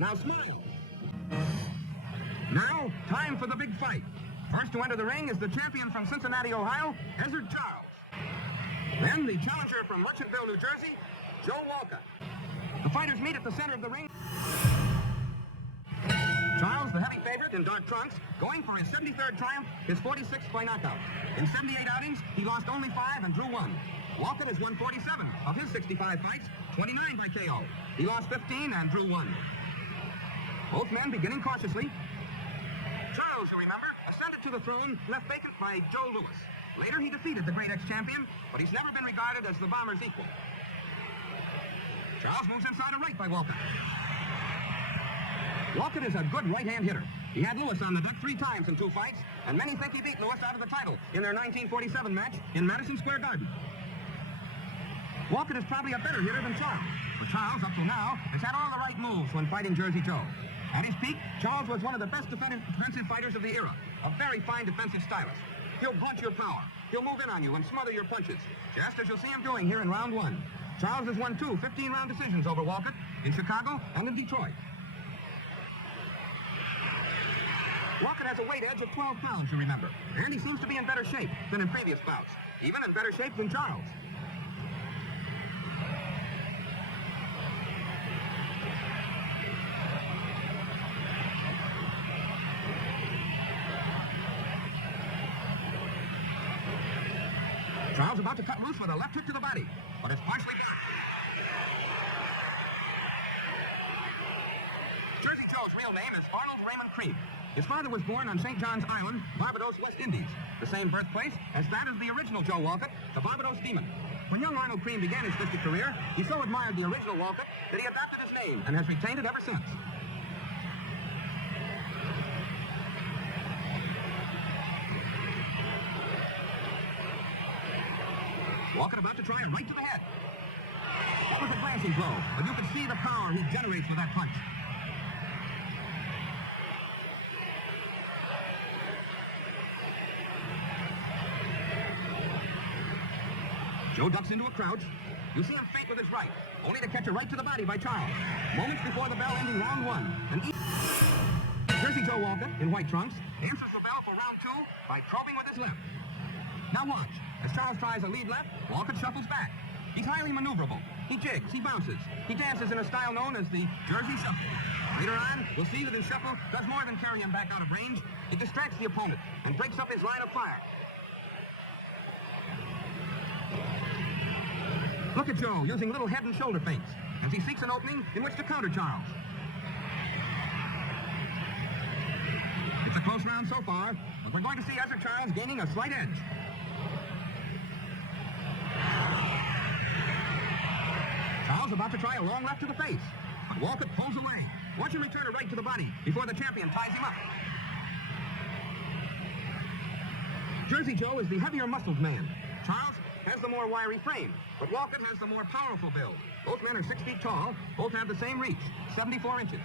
Now smile. Now, time for the big fight. First to enter the ring is the champion from Cincinnati, Ohio, Ezzard Charles. Then the challenger from Merchantville, New Jersey, Joe Walcott. The fighters meet at the center of the ring. Charles, the heavy favorite in dark trunks, going for his 73rd triumph, his 46th by knockout. In 78 outings, he lost only 5 and drew 1. Walcott has won 47 of his 65 fights, 29 by KO. He lost 15 and drew 1. Both men beginning cautiously. Charles, you remember, ascended to the throne, left vacant by Joe Louis. Later, he defeated the great ex-champion, but he's never been regarded as the Bomber's equal. Charles moves inside a right by Walcott. Walcott is a good right-hand hitter. He had Louis on the deck 3 times in 2 fights, and many think he beat Louis out of the title in their 1947 match in Madison Square Garden. Walcott is probably a better hitter than Charles, but Charles, up till now, has had all the right moves when fighting Jersey Joe. At his peak, Charles was one of the best defensive fighters of the era, a very fine defensive stylist. He'll blunt your power. He'll move in on you and smother your punches, just as you'll see him doing here in round 1. Charles has won 2 15-round decisions over Walcott in Chicago and in Detroit. Walcott has a weight edge of 12 pounds, you remember, and he seems to be in better shape than in previous bouts, even in better shape than Charles. Charles about to cut loose with a left hook to the body, but it's partially blocked. Jersey Joe's real name is Arnold Raymond Cream. His father was born on St. John's Island, Barbados, West Indies, the same birthplace as that of the original Joe Walcott, the Barbados Demon. When young Arnold Cream began his fistic career, he so admired the original Walcott that he adopted his name and has retained it ever since. Walcott about to try a right to the head. That was a glancing blow, but you could see the power he generates with that punch. Joe ducks into a crouch. You see him feint with his right, only to catch a right to the body by Charles. Moments before the bell ending round 1. And Jersey Joe Walcott, in white trunks, answers the bell for round 2 by probing with his left. Now watch. As Charles tries a lead left, Walcott shuffles back. He's highly maneuverable. He jigs, he bounces. He dances in a style known as the Jersey Shuffle. Later on, we'll see that his shuffle does more than carry him back out of range. It distracts the opponent and breaks up his line of fire. Look at Joe using little head and shoulder feints as he seeks an opening in which to counter Charles. It's a close round so far, but we're going to see Ezzard Charles gaining a slight edge. Charles about to try a long left to the face, but Walcott pulls away. Watch him return a right to the body before the champion ties him up. Jersey Joe is the heavier muscled man. Charles has the more wiry frame, but Walcott has the more powerful build. Both men are 6 feet tall. Both have the same reach, 74 inches.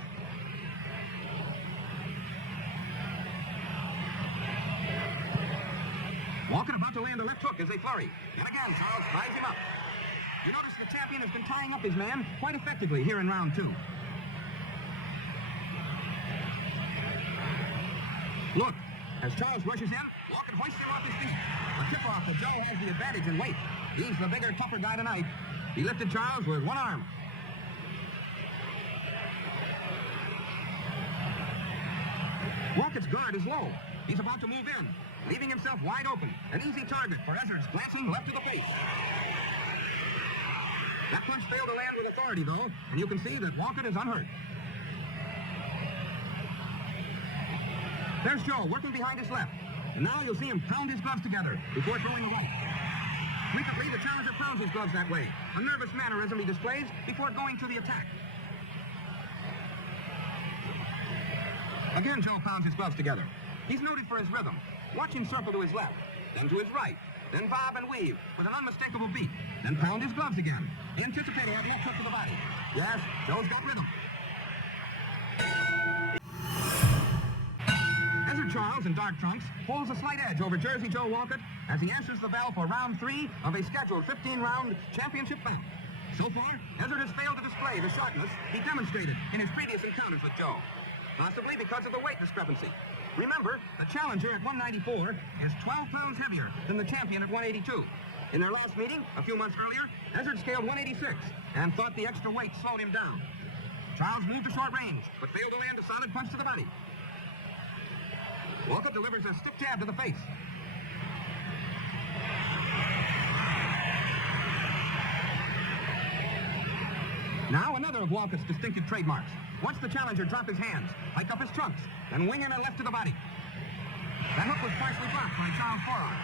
Walcott about to land a left hook as they flurry. And again, Charles ties him up. You notice the champion has been tying up his man quite effectively here in round 2. Look, as Charles rushes in, Walcott hoists him off his feet. A tip-off that Joe has the advantage in weight. He's the bigger, tougher guy tonight. He lifted Charles with one arm. Walcott's guard is low. He's about to move in, leaving himself wide open. An easy target for Ezzard's glancing left to the face. That punch failed to land with authority, though, and you can see that Walcott is unhurt. There's Joe working behind his left, and now you'll see him pound his gloves together before throwing a right. Frequently, the challenger pounds his gloves that way, a nervous mannerism he displays before going to the attack. Again, Joe pounds his gloves together. He's noted for his rhythm. Watch him circle to his left, then to his right, then bob and weave with an unmistakable beat, then pound his gloves again, anticipating a left hook to the body. Yes, Joe's got rhythm. Ezzard Charles, in dark trunks, holds a slight edge over Jersey Joe Walcott as he answers the bell for round 3 of a scheduled 15-round championship bout. So far, Ezzard has failed to display the sharpness he demonstrated in his previous encounters with Joe, possibly because of the weight discrepancy. Remember, the challenger at 194 is 12 pounds heavier than the champion at 182. In their last meeting, a few months earlier, Ezzard scaled 186 and thought the extra weight slowed him down. Charles moved to short range, but failed to land a solid punch to the body. Walcott delivers a stiff jab to the face. Now another of Walcott's distinctive trademarks. Watch the challenger drop his hands, hike up his trunks, and wing in a left to the body. That hook was partially blocked by Charles' forearm.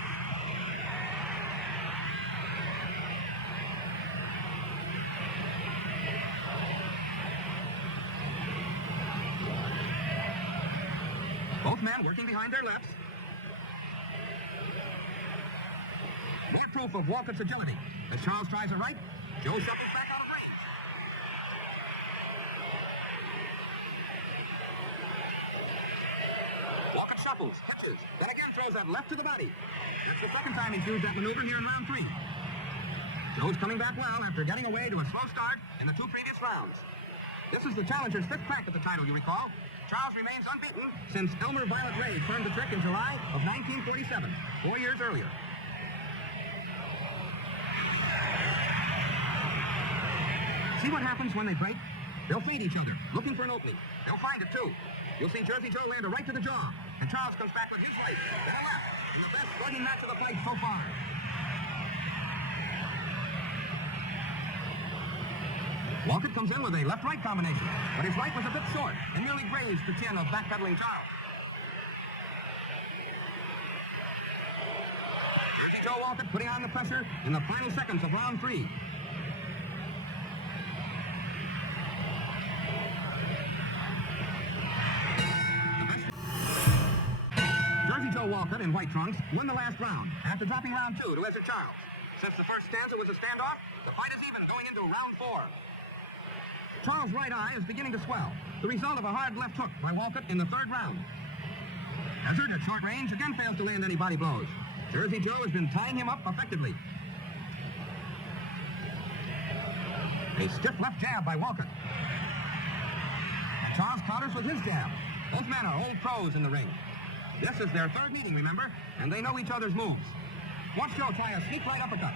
Both men working behind their lefts. More proof of Walcott's agility. As Charles tries a right, Joe shuffles back out of range. Walcott shuffles, touches, then again throws that left to the body. It's the second time he's used that maneuver here in round 3. Joe's coming back well after getting away to a slow start in the 2 previous rounds. This is the challenger's 5th crack at the title, you recall. Charles remains unbeaten since Elmer Violet Ray turned the trick in July of 1947, 4 years earlier. See what happens when they break? They'll feed each other, looking for an opening. They'll find it, too. You'll see Jersey Joe land a right to the jaw, and Charles comes back with his right, then a left, in the best slugging match of the fight so far. Walcott comes in with a left-right combination, but his right was a bit short and nearly grazed the chin of backpedaling Charles. Jersey Joe Walcott putting on the pressure in the final seconds of round 3. Jersey Joe Walcott in white trunks won the last round after dropping round 2 to Ezzard Charles. Since the first stanza was a standoff, the fight is even going into round 4. Charles' right eye is beginning to swell, the result of a hard left hook by Walcott in the 3rd round. Ezzard at short range again fails to land any body blows. Jersey Joe has been tying him up effectively. A stiff left jab by Walcott. Charles counters with his jab. Both men are old pros in the ring. This is their 3rd meeting, remember, and they know each other's moves. Watch Joe try a sneak right uppercut.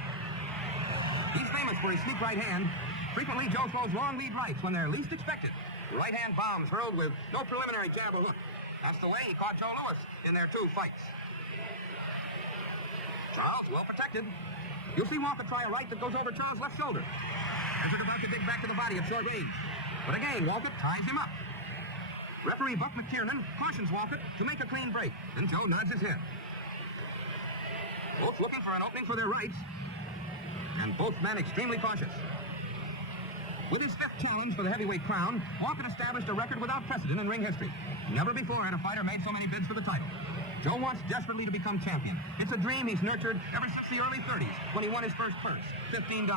He's famous for his sneak right hand. Frequently, Joe throws long lead rights when they're least expected. Right hand bombs hurled with no preliminary jab or hook. That's the way he caught Joe Louis in their 2 fights. Charles, well protected. You'll see Walcott try a right that goes over Charles' left shoulder. Ezzard about to dig back to the body at short range. But again, Walcott ties him up. Referee Buck McKiernan cautions Walcott to make a clean break, and Joe nods his head. Both looking for an opening for their rights, and both men extremely cautious. With his 5th challenge for the heavyweight crown, Walcott established a record without precedent in ring history. Never before had a fighter made so many bids for the title. Joe wants desperately to become champion. It's a dream he's nurtured ever since the early 30s, when he won his first purse, $15,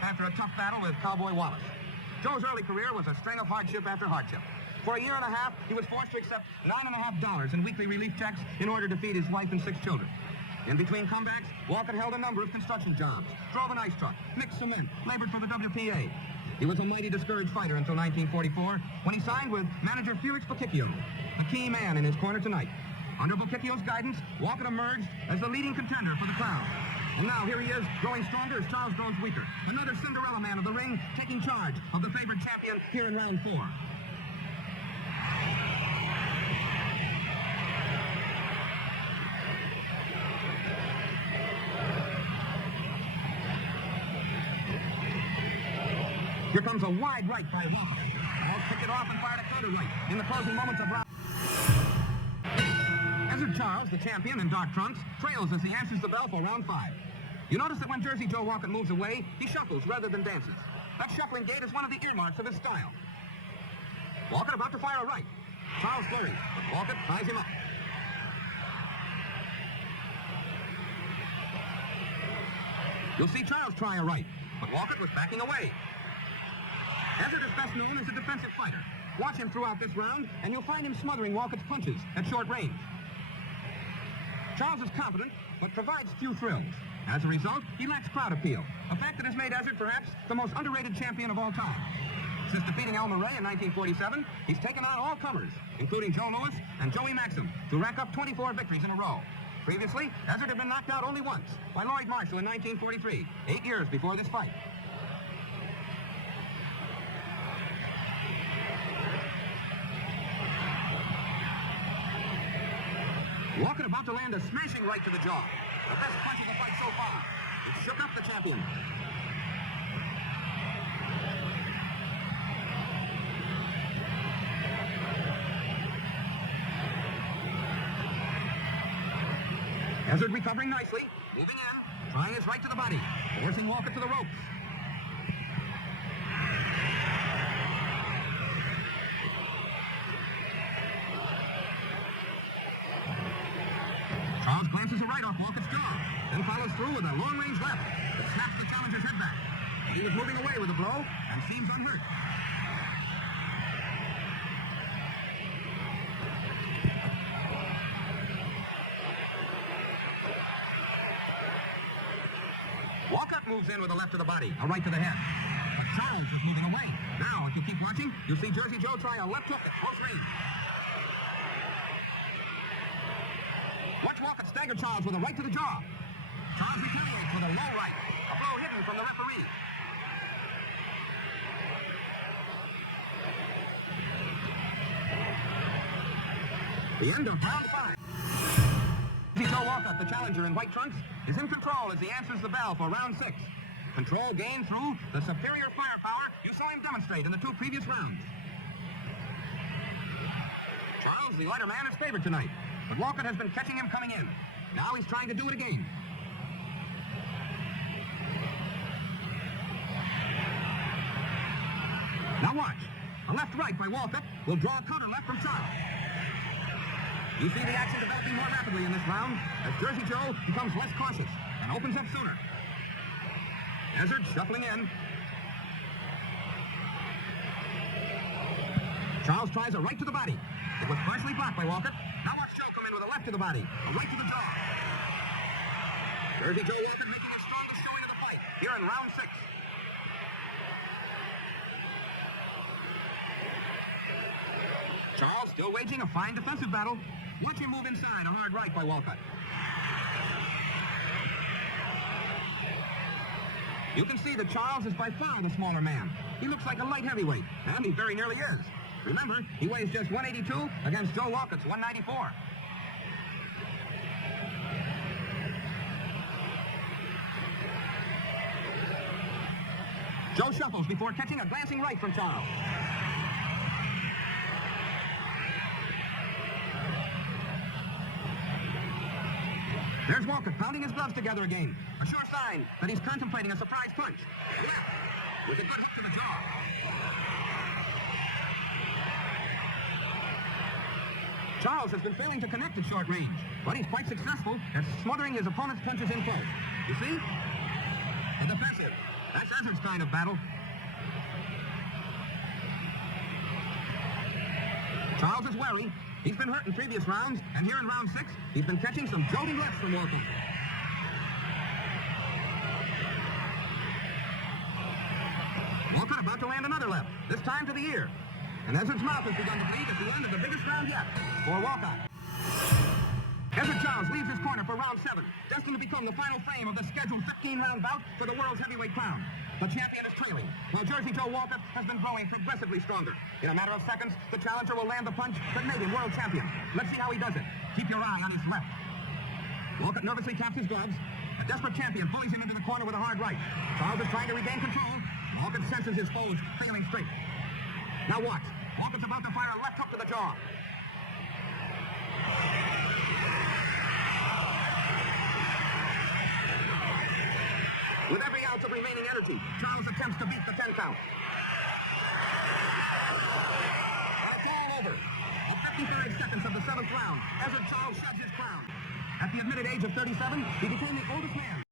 after a tough battle with Cowboy Wallace. Joe's early career was a string of hardship after hardship. For a year and a half, he was forced to accept $9.50 in weekly relief checks in order to feed his wife and 6 children. In between comebacks, Walcott held a number of construction jobs, drove an ice truck, mixed cement, labored for the WPA. He was a mighty discouraged fighter until 1944, when he signed with manager Felix Boccicchio, a key man in his corner tonight. Under Boccicchio's guidance, Walcott emerged as the leading contender for the crown. And now here he is, growing stronger as Charles grows weaker. Another Cinderella man of the ring, taking charge of the favored champion here in round 4. Here comes a wide right by Walcott. Charles picked it off and fired a counter right in the closing moments of round. Ezzard Charles, the champion in dark trunks, trails as he answers the bell for round 5. You notice that when Jersey Joe Walcott moves away, he shuffles rather than dances. That shuffling gait is one of the earmarks of his style. Walcott about to fire a right. Charles flurries, but Walcott ties him up. You'll see Charles try a right, but Walcott was backing away. Ezzard is best known as a defensive fighter. Watch him throughout this round, and you'll find him smothering Walcott's punches at short range. Charles is confident, but provides few thrills. As a result, he lacks crowd appeal, a fact that has made Ezzard perhaps the most underrated champion of all time. Since defeating Elmer Ray in 1947, he's taken on all comers, including Joe Louis and Joey Maxim, to rack up 24 victories in a row. Previously, Ezzard had been knocked out only once, by Lloyd Marshall in 1943, 8 years before this fight. Walcott about to land a smashing right to the jaw. The best punch of the fight so far. It shook up the champion. Ezzard recovering nicely, moving in, trying his right to the body, forcing Walcott to the ropes. Charles glances a right off Walcott's jaw, then follows through with a long-range left that snaps the challenger's head back. He was moving away with the blow and seems unhurt. Walcott moves in with a left to the body, a right to the head. But Charles is moving away. Now, if you keep watching, you'll see Jersey Joe try a left hook at close range. Watch Walcott stagger Charles with a right to the jaw. Charles retaliates with a low right, a blow hidden from the referee. The end of round 5. Jersey Joe Walcott, the challenger in white trunks, is in control as he answers the bell for round 6. Control gained through the superior firepower you saw him demonstrate in the 2 previous rounds. Charles, the lighter man, is favored tonight, but Walcott has been catching him coming in. Now he's trying to do it again. Now watch. A left-right by Walcott will draw a counter left from Charles. You see the action developing more rapidly in this round as Jersey Joe becomes less cautious and opens up sooner. Ezzard shuffling in. Charles tries a right to the body. It was partially blocked by Walcott. Now watch Joe come in with a left to the body, a right to the jaw. Jersey Joe Walcott making his strongest showing of the fight here in round 6. Charles still waging a fine defensive battle. Watch him move inside, a hard right by Walcott. You can see that Charles is by far the smaller man. He looks like a light heavyweight, and he very nearly is. Remember, he weighs just 182 against Joe Walcott's 194. Joe shuffles before catching a glancing right from Charles. There's Walcott pounding his gloves together again. A sure sign that he's contemplating a surprise punch. Yeah, with a good hook to the jaw. Charles has been failing to connect at short range, but he's quite successful at smothering his opponent's punches in close. You see? And defensive. That's Ezzard's kind of battle. Charles is wary. He's been hurt in previous rounds, and here in round 6, he's been catching some jolting lefts from Walcott. Walcott about to land another left, this time to the ear. And Ezzard's mouth has begun to bleed at the end of the biggest round yet for Walcott. Ezzard Charles leaves his corner for round 7, destined to become the final frame of the scheduled 15-round bout for the world's heavyweight crown. The champion is trailing, while Jersey Joe Walcott has been growing progressively stronger. In a matter of seconds, the challenger will land the punch that made him world champion. Let's see how he does it. Keep your eye on his left. Walcott nervously taps his gloves. A desperate champion pulls him into the corner with a hard right. Charles is trying to regain control. Walcott senses his foes failing straight. Now watch. Walcott's about to fire a left hook to the jaw. With every ounce of remaining energy, Charles attempts to beat the 10 count. And it's all over. At 55 seconds of the 7th round, Ezzard Charles sheds his crown. At the admitted age of 37, he became the oldest man